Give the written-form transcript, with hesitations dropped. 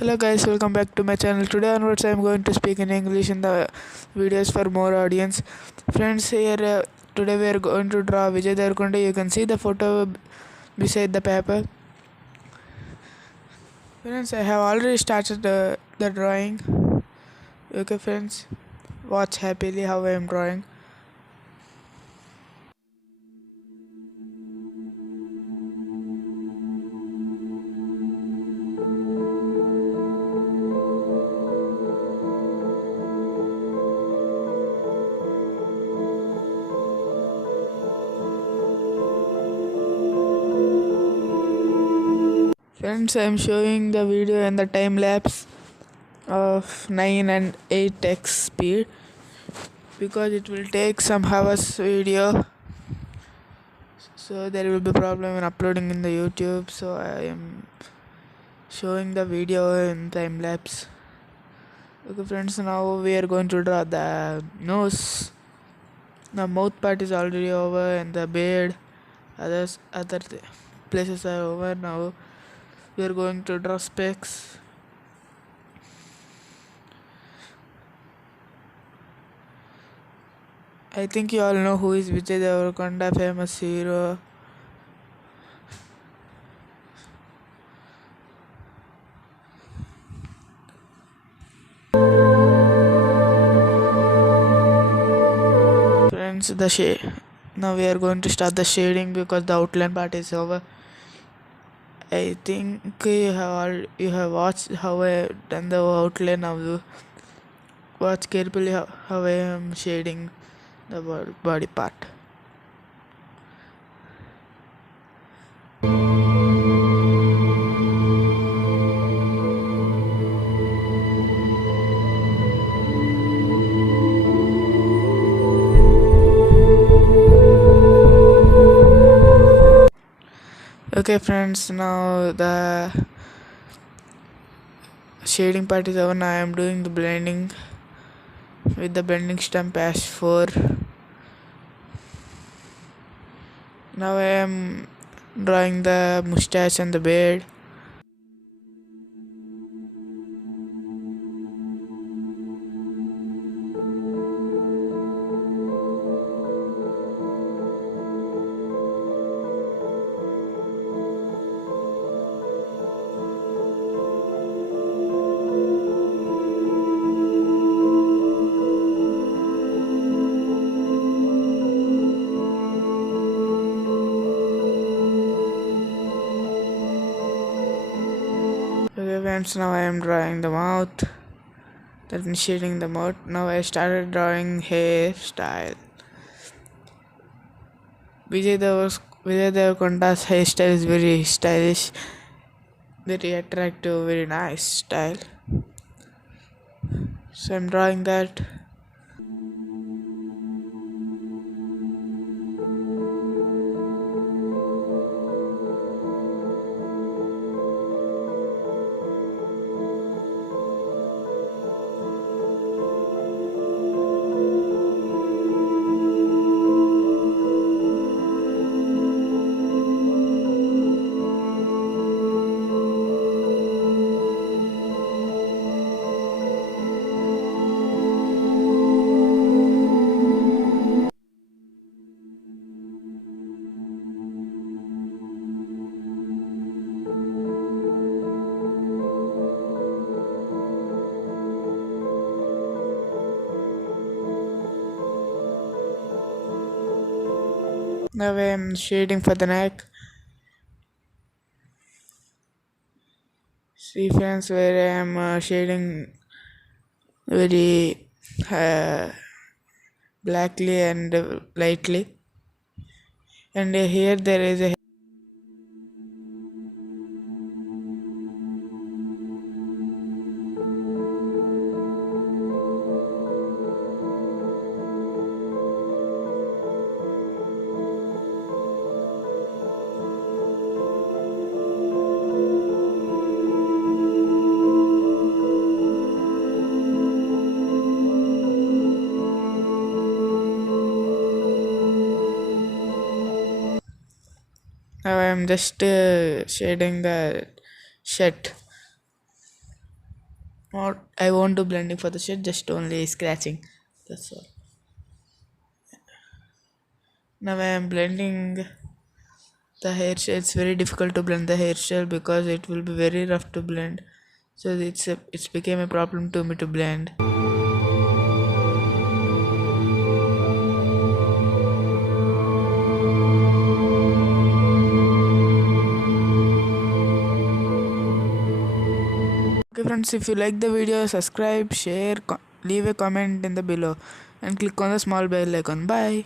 Hello guys, welcome back to my channel. Today onwards I am going to speak in English in the videos for more audience. Friends, here today we are going to draw Vijay Deverakonda. You can see the photo beside the paper. Friends, I have already started the drawing. Okay friends, watch happily how I am drawing. Friends, I am showing the video and the time lapse of 9 and 8x speed because it will take some hours video, so there will be problem in uploading in the YouTube, so I am showing the video in time lapse. Okay friends, now we are going to draw the nose. The mouth part is already over and the beard, places are over. Now we are going to draw specs. I think you all know who is Vijay Deverakonda, famous hero. Friends, the shade. Now we are going to start the shading because the outline part is over. I think you have watched how I done the outline of the. Watch carefully how I am shading the body part. Okay friends, now the shading part is over. Now I am doing the blending with the blending stamp Ash 4. Now I am drawing the mustache and the beard. Okay friends, now I am drawing the mouth. That is shading the mouth. Now I started drawing hairstyle. Vijay Deverakonda's hairstyle is very stylish, very attractive, very nice style. So I'm drawing that. Now I'm shading for the neck. See friends, where I am shading very blackly and lightly. And here there is a. Now I am just shading the shirt. Or I won't do blending for the shade, just only scratching. That's all. Now I am blending the hairstyle. It's very difficult to blend the hairstyle because it will be very rough to blend. So it's became a problem to me to blend. Okay friends, if you like the video, subscribe, share, leave a comment in the below and click on the small bell icon. Bye.